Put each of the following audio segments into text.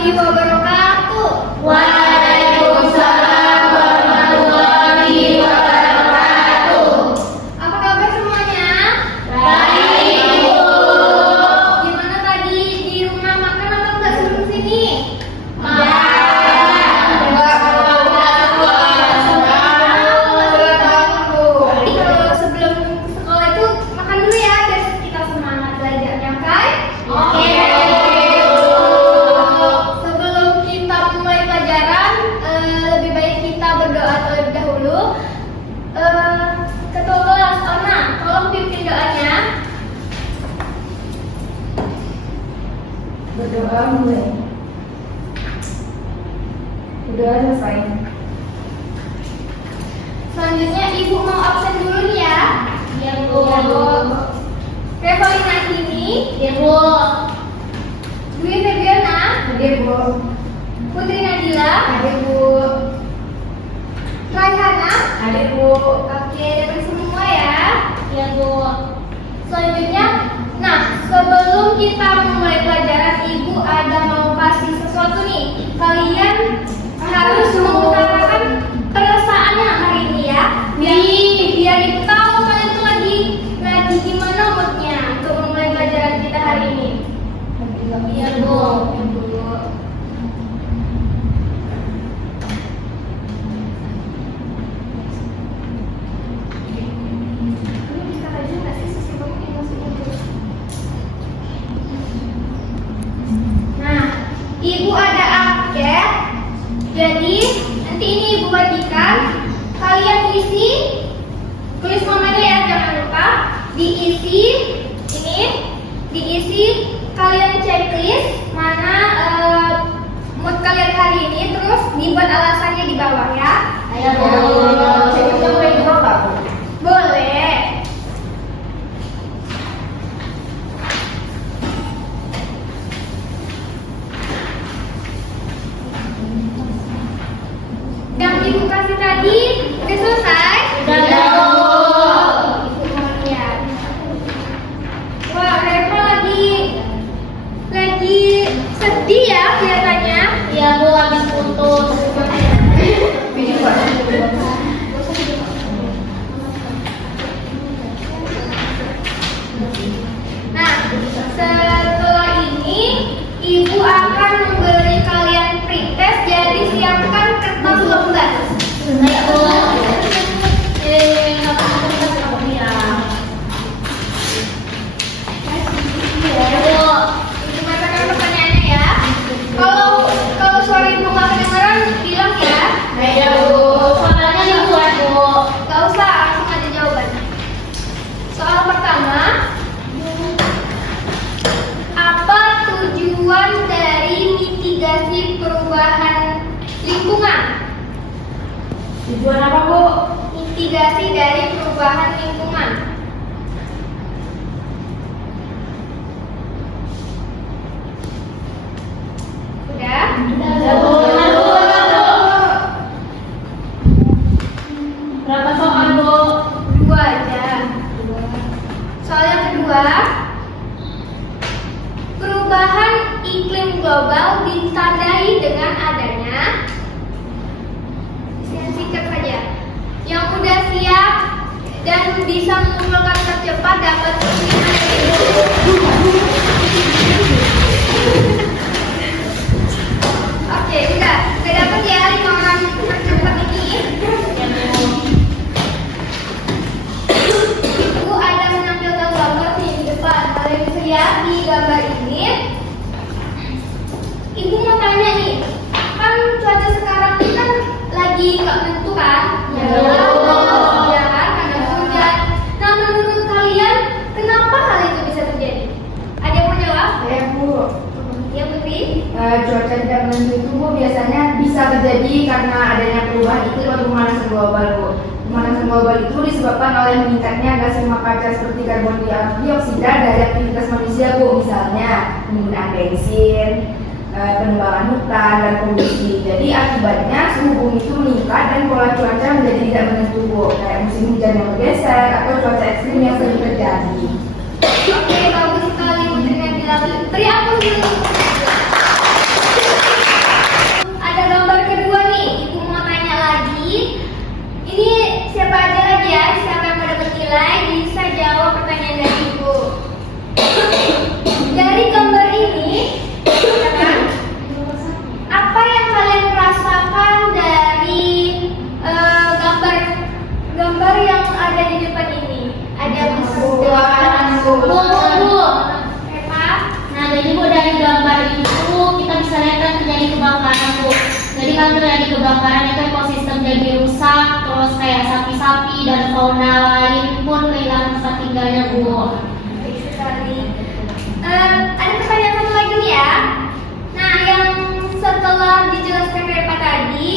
warahmatullahi wabarakatuh. Waalaikumsalam warahmatullahi wabarakatuh. Apa kabar semuanya? Baik, Bu. Gimana tadi di rumah makan atau nggak suruh sini? Sebelum sekolah itu makan dulu ya, biar kita semangat belajarnya, kan? Oke. Sebelum kita mulai pelajaran, lebih baik kita berdoa terlebih dahulu. Ketua kelas, Ona, tolong pimpin doanya. Berdoa mulai. Berdoa selesai. Selanjutnya Ibu mau absen dulu nih ya. Ya, Bu. Revalina Dini, Ya, Bu. Dwi Febiana, Hadir, Bu. Putri Nadila, Hadir, Bu. Raihana. Hadir, Bu. Oke, dari semua ya. Ya, Bu. Selanjutnya, nah sebelum kita memulai pelajaran, Ibu ada mau kasih sesuatu nih. Kalian harus mengutarakan perasaannya hari ini ya. Biar Ibu tahu kalian tuh lagi gimana moodnya untuk memulai pelajaran kita hari ini. Ya, Bu. Nah, Ibu ada angket. Jadi nanti ini Ibu bagikan. Kalian isi, tulis namanya ya, jangan lupa. Diisi ini, diisi. Kalian checklist mana mood kalian hari ini, terus dibuat alasannya di bawah ya. Ya, Bu. Ceknya mulai di bawah, Bu. Boleh. Yang Ibu kasih tadi udah selesai? Udah, Bu. Ibu mau lihat. Wah, Reva lagi sedih ya kelihatannya. Ya, Bu, habis putus. Video, Pak. Nah, setelah ini Ibu akan memberi kalian pretest, jadi siapkan kertas lembar. Ya, Bu. Nggak putus kamu ya. Ya, Bu. Ibu bacakan pertanyaannya ya. Kalau suara Ibu nggak kedengeran, bilang ya. Ya, Bu. Suaranya dibuat, Bu. Gak usah, langsung aja jawabannya. Soal pertama, apa tujuan dari mitigasi perubahan lingkungan? Tujuan apa, Bu? Mitigasi dari perubahan lingkungan. Udah? Ya, Bu. Berapa soal, Bu? Dua aja. Soal yang kedua, perubahan iklim global ditandai dengan adanya, singkat saja, yang udah siap dan bisa mengumpulkan tercepat dapat Oke, udah dapat ya 5 orang tercepat ini. Ibu ada menampilkan gambar di depan. Kalian bisa lihat di gambar ini. Ibu mau tanya nih, kan cuaca sekarang ini kan lagi nggak menentu kan? Ya. Ya kan, kadang hujan. Nah, menurut kalian kenapa hal itu bisa terjadi? Ada yang mau jawab? Ya, Bu. Ya, Putri. Cuaca tidak menentu itu, Bu, biasanya bisa terjadi karena adanya perubahan iklim atau pemanasan global, Bu. Pemanasan global itu disebabkan oleh meningkatnya gas rumah kaca seperti karbon dioksida dari aktivitas manusia, Bu. Misalnya penggunaan bensin, penebangan hutan dan polusi. Jadi akibatnya suhu bumi itu meningkat dan pola cuaca menjadi tidak menentu, Bu. Kayak musim hujan yang bergeser atau cuaca ekstrim yang sering terjadi. Oke, bagus sekali Putri Nabila. Beri aku dulu. misalkan terjadi kebakaran itu ekosistem jadi rusak, terus kayak sapi-sapi dan fauna lain pun kehilangan tempat tinggalnya, Bu. Baik sekali. Ada pertanyaan satu lagi nih ya. Nah, yang setelah dijelaskan dari Pak tadi,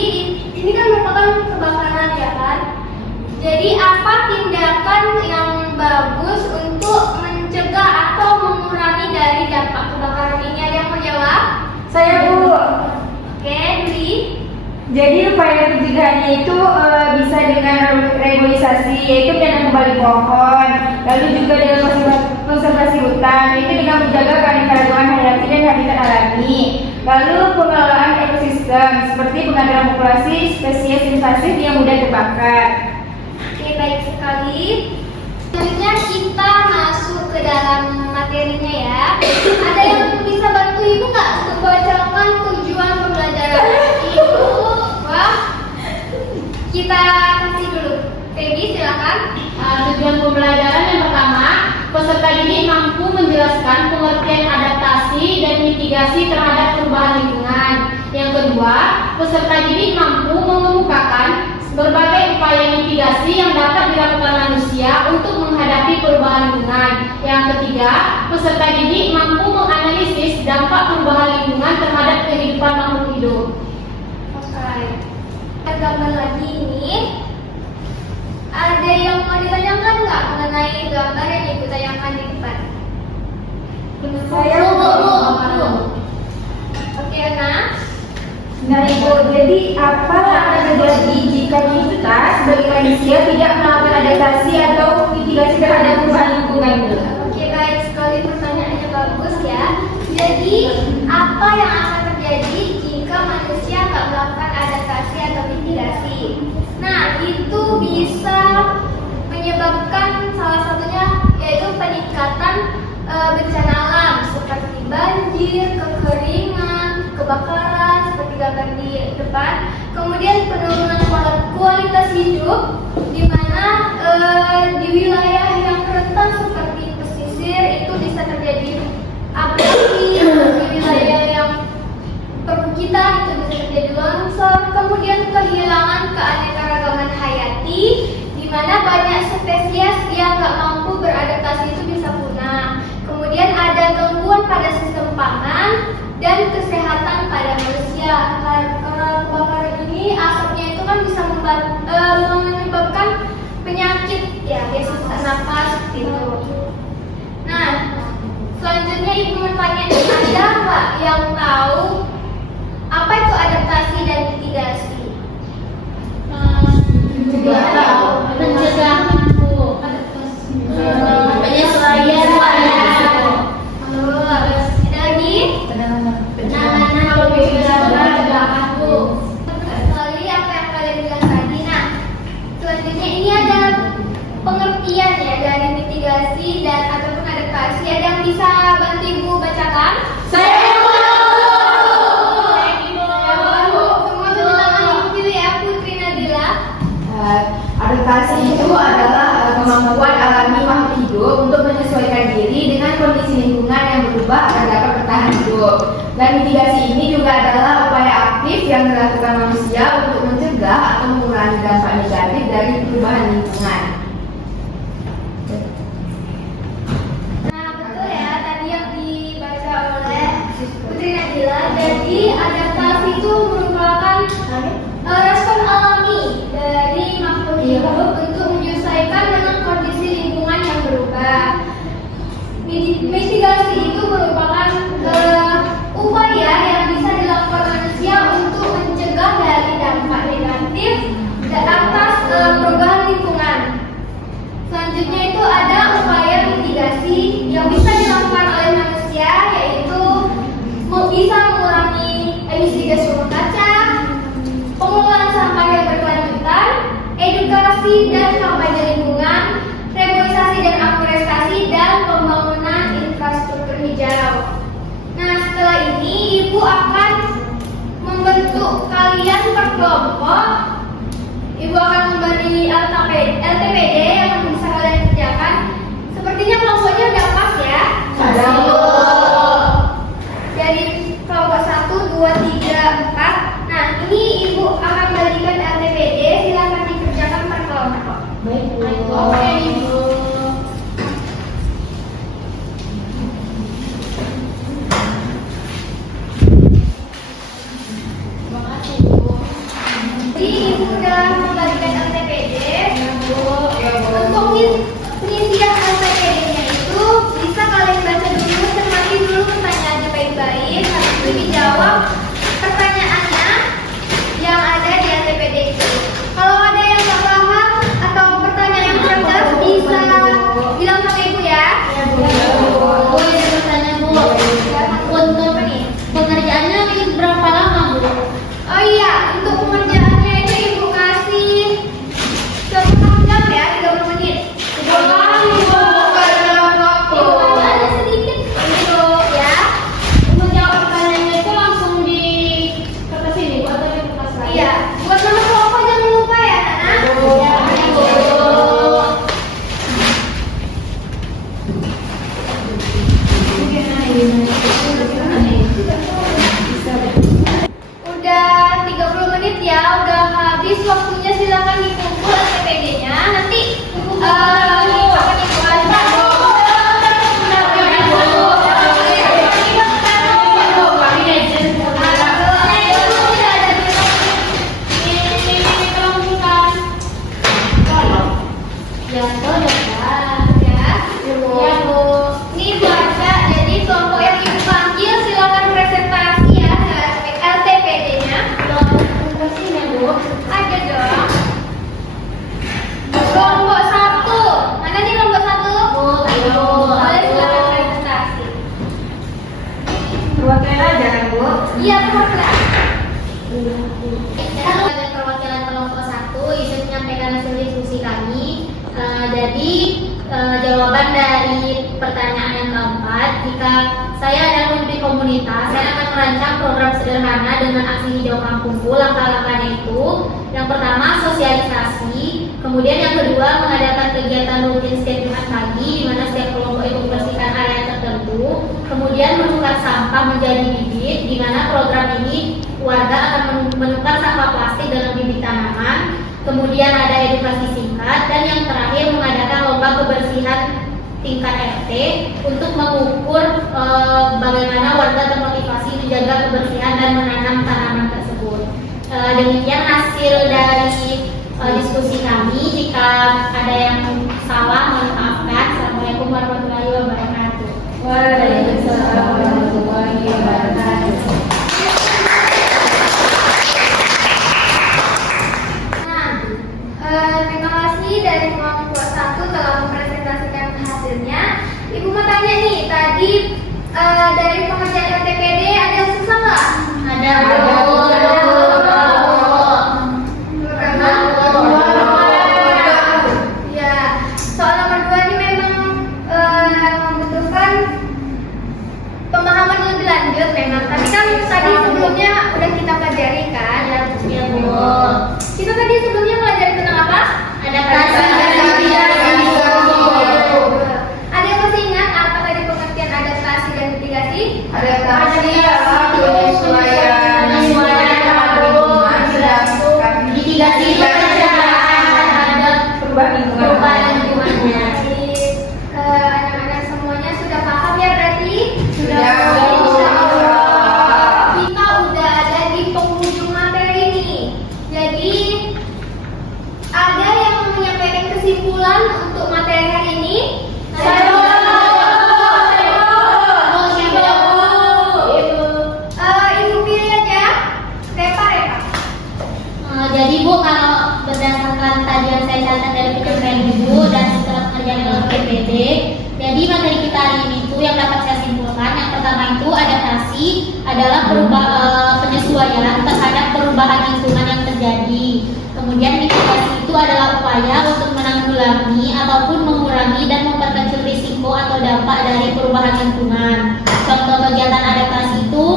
ini kan merupakan kebakaran ya kan? Jadi apa tindakan yang bagus untuk mencegah atau mengurangi dari dampak kebakaran ini? Ada yang mau jawab? Saya, Bu. Oke, Dwi. Jadi upaya pencegahannya itu bisa dengan reboisasi, yaitu menanam kembali pohon, lalu juga dengan konservasi hutan, yaitu dengan menjaga keanekaragaman hayati dan habitat alami, lalu pengelolaan ekosistem seperti pengaturan populasi spesies invasif yang mudah terbakar. Oke, baik sekali. Selanjutnya kita masuk ke dalam materinya ya. Ada yang bisa bantu Ibu nggak untuk bacakan tujuan pembelajaran Ibu? Wah, kita kasih dulu. Feby, silakan. Tujuan pembelajaran yang pertama, peserta didik mampu menjelaskan pengertian adaptasi dan mitigasi terhadap perubahan lingkungan. Yang kedua, peserta didik mampu mengemukakan berbagai upaya mitigasi yang dapat dilakukan manusia untuk menghadapi perubahan lingkungan. Yang ketiga, peserta didik mampu menganalisis dampak perubahan lingkungan terhadap kehidupan makhluk hidup. Oke. Ada gambar lagi ini. Ada yang mau ditanyakan nggak mengenai gambar yang Ibu tanyakan di depan? Saya, Bu. Oke, Ana. Nah, Ibu, jadi apa yang akan terjadi jika kita sebagai manusia tidak melakukan adaptasi atau mitigasi terhadap perubahan lingkungan, Bu? Oke, baik sekali, pertanyaannya bagus ya. Jadi, apa yang akan terjadi jika manusia nggak melakukan adaptasi atau mitigasi? Nah, itu bisa menyebabkan salah satunya yaitu peningkatan bencana alam seperti banjir, kekeringan, kebakaran seperti gambar di depan. Kemudian penurunan kualitas hidup di mana di wilayah yang rentan seperti pesisir itu bisa terjadi abrasi, di wilayah yang perbukitan itu bisa terjadi longsor, kemudian kehilangan keanekaragaman hayati di mana banyak spesies yang nggak mampu beradaptasi itu bisa punah. Kemudian ada gangguan pada sistem pangan dan kesehatan pada manusia. Karena kebakaran ini asapnya itu kan bisa menyebabkan penyakit ya, kayak sesak nafas gitu. Nah, selanjutnya Ibu bertanya, ada nggak yang tahu apa itu adaptasi dan mitigasi? Pencegahan, Bu. Penyesuaian. Halo, ada lagi? Penanganan pencegahan, Bu. Sekali apa yang kalian bilang tadi. Nah, selanjutnya ini ada pengertian ya dari mitigasi dan ataupun adaptasi. Ada yang bisa bantu Ibu bacakan? Saya, Bu. Semua tepuk tangan Ibu dulu ya, Putri Nadila. Adaptasi itu adalah kemampuan alami makhluk hidup untuk menyesuaikan diri dengan kondisi lingkungan yang berubah agar dapat bertahan hidup. Dan mitigasi ini juga adalah upaya aktif yang dilakukan manusia untuk mencegah atau mengurangi dampak negatif dari perubahan lingkungan. Nah, betul ya tadi yang dibaca oleh Putri Nadila. Jadi adaptasi itu merupakan respon alami dari makhluk hidup untuk menyesuaikan dengan kondisi lingkungan yang berubah. Mitigasi itu merupakan upaya yang bisa dilakukan manusia untuk mencegah dari dampak negatif atas perubahan lingkungan. Selanjutnya itu ada upaya mitigasi yang bisa dilakukan oleh manusia, yaitu bisa mengurangi emisi gas rumah kaca, pengelolaan sampah yang berkelanjutan, edukasi dan kampanye lingkungan, reboisasi dan afforestasi, dan pembangunan infrastruktur hijau. Nah, setelah ini Ibu akan membentuk kalian per kelompok. Ibu akan memberi LTPD yang bisa kalian kerjakan. Sepertinya kelompoknya udah pas ya. Ada. Dari kelompok 1, 2, 3, 4. Nah, ini nanti dijawab pertanyaannya yang ada di ATPD itu. Kalau ada yang nggak paham atau pertanyaan yang kurang jelas bisa bilang sama ibu ya. Ya Bu. Bu, ini pertanyaan Bu. Untuk pengerjaannya ini berapa lama Bu? Oh iya, untuk pengerjaannya itu ibu kasih 20 jam ya, 30 menit. Ada sedikit untuk ya. Menjawab pertanyaannya itu langsung di kertas ini Bu atau di kertas lain? Iya, buat nomor kelompok jangan lupa ya, Nana. Ya, Bu. Udah 30 menit ya, udah habis waktunya, silakan dikumpul ATPD-nya. Nanti akan Ini baca, jadi kelompok yang ibu panggil silakan presentasi ya LTPD-nya. Ada dong. Kelompok 1. Mana nih kelompok 1? Boleh silakan presentasi. Perwakilan aja kan Bu? Iya, perwakilan. Sebagai perwakilan kelompok 1, izin menyampaikan hasil diskusi kami. Jadi jawaban dari pertanyaan yang keempat, jika saya adalah pemimpin komunitas, saya akan merancang program sederhana dengan aksi hijau kampungku. Langkah-langkahnya itu, yang pertama sosialisasi, kemudian yang kedua mengadakan kegiatan rutin setiap Jumat pagi, di mana setiap kelompok itu membersihkan area tertentu, kemudian menukar sampah menjadi bibit, di mana program ini warga akan menukar sampah plastik dalam bibit tanaman. Kemudian ada edukasi singkat, dan yang terakhir mengadakan lomba kebersihan tingkat RT untuk mengukur bagaimana warga termotivasi menjaga kebersihan dan menanam tanaman tersebut. Demikian hasil dari diskusi kami. Jika ada yang salah, mohon maafkan. Assalamualaikum warahmatullahi wabarakatuh. Waalaikumsalam warahmatullahi wabarakatuh. Terima kasih dari kelompok 1 telah mempresentasikan hasilnya. Ibu mau tanya nih, tadi dari pengerjaan LTPD ada yang susah nggak? Ada Ya, soal nomor 2 ini memang membutuhkan pemahaman lebih lanjut memang. Tapi kan tadi sebelumnya udah kita pelajari kan? Ya Bu. Kita tadi sebelumnya pelajari tentang apa? Adaptasi. Ada yang masih ingat apa tadi pengertian adaptasi dan mitigasi? Adaptasi adalah penyesuaian Mitigasi itu terhadap perubahan lingkungannya. Anak-anak semuanya sudah paham ya berarti? Sudah. Kita udah ada di penghujung materi nih. Jadi ada yang menyampaikan kesimpulan untuk materi hari ini? Ibu pilih aja. Repa. Jadi Bu, kalau berdasarkan tadi yang saya catat dari penyampaian Ibu dan setelah pengerjaan LPPD, jadi materi kita hari ini itu yang dapat saya simpulkan, yang pertama itu adaptasi adalah penyesuaian terhadap perubahan lingkungan yang terjadi. Kemudian mitigasi itu adalah upaya untuk menanggulangi ataupun mengurangi dan memperkecil risiko atau dampak dari perubahan lingkungan. Contoh kegiatan adaptasi itu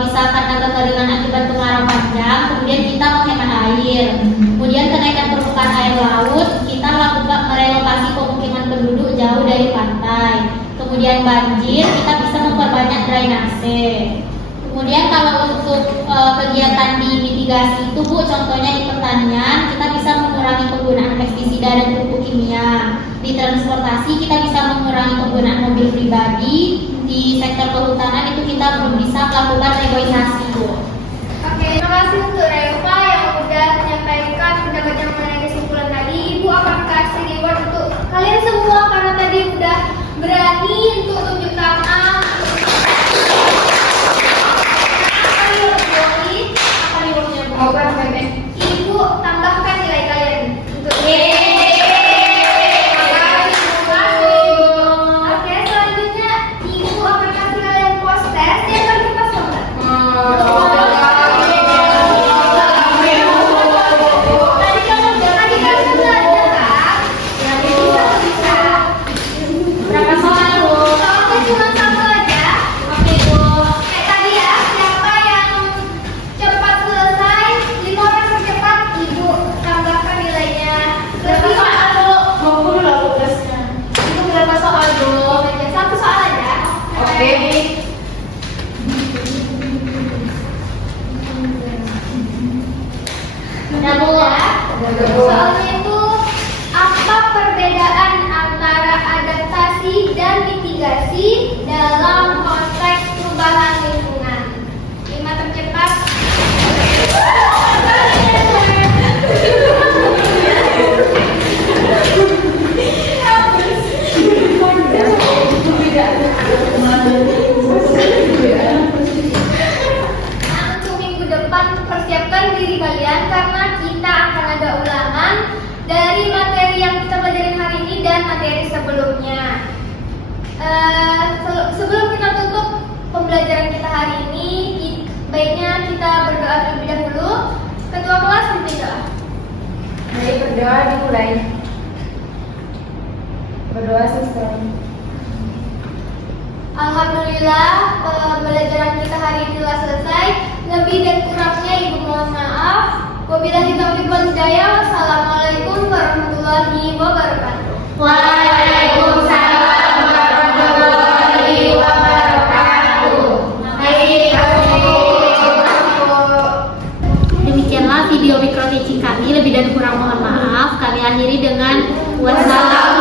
bisa karena kekeringan akibat kemarau panjang, kemudian kita menghemat air. Kemudian kenaikan permukaan air laut, kita melakukan merelokasi pemukiman penduduk jauh dari pantai. Kemudian banjir, kita bisa memperbanyak drainase. Kemudian kalau untuk kegiatan di mitigasi itu Bu, contohnya di pertanian kita bisa mengurangi penggunaan pestisida dan pupuk kimia. Di transportasi kita bisa mengurangi penggunaan mobil pribadi. Di sektor kehutanan itu kita belum bisa melakukan reboisasi Bu. Oke, terima kasih untuk Reva yang udah menyampaikan pendapatnya mengenai kesimpulan tadi. Ibu akan kasih reward untuk kalian semua karena tadi udah berani untuk tunjuk tangan. Soalnya itu apa perbedaan antara adaptasi dan mitigasi dalam konteks perubahan lingkungan? 5 tercepat. Nah, untuk minggu depan persiapkan diri kalian karena kita akan ada ulangan dari materi yang kita pelajari hari ini dan materi sebelumnya. Sebelum kita tutup pembelajaran kita hari ini, baiknya kita berdoa terlebih dahulu. Ketua kelas pimpin doa. Mari berdoa dimulai. Berdoa selesai. Alhamdulillah, pembelajaran kita hari ini telah selesai. Lebih dan kurangnya Ibu mohon maaf. Wabillahi taufiq wal hidayah. Wassalamualaikum warahmatullahi wabarakatuh. Waalaikumsalam warahmatullahi wabarakatuh. Demikianlah video mikro teaching kami. Lebih dan kurang mohon maaf. Kami akhiri dengan wassalamualaikum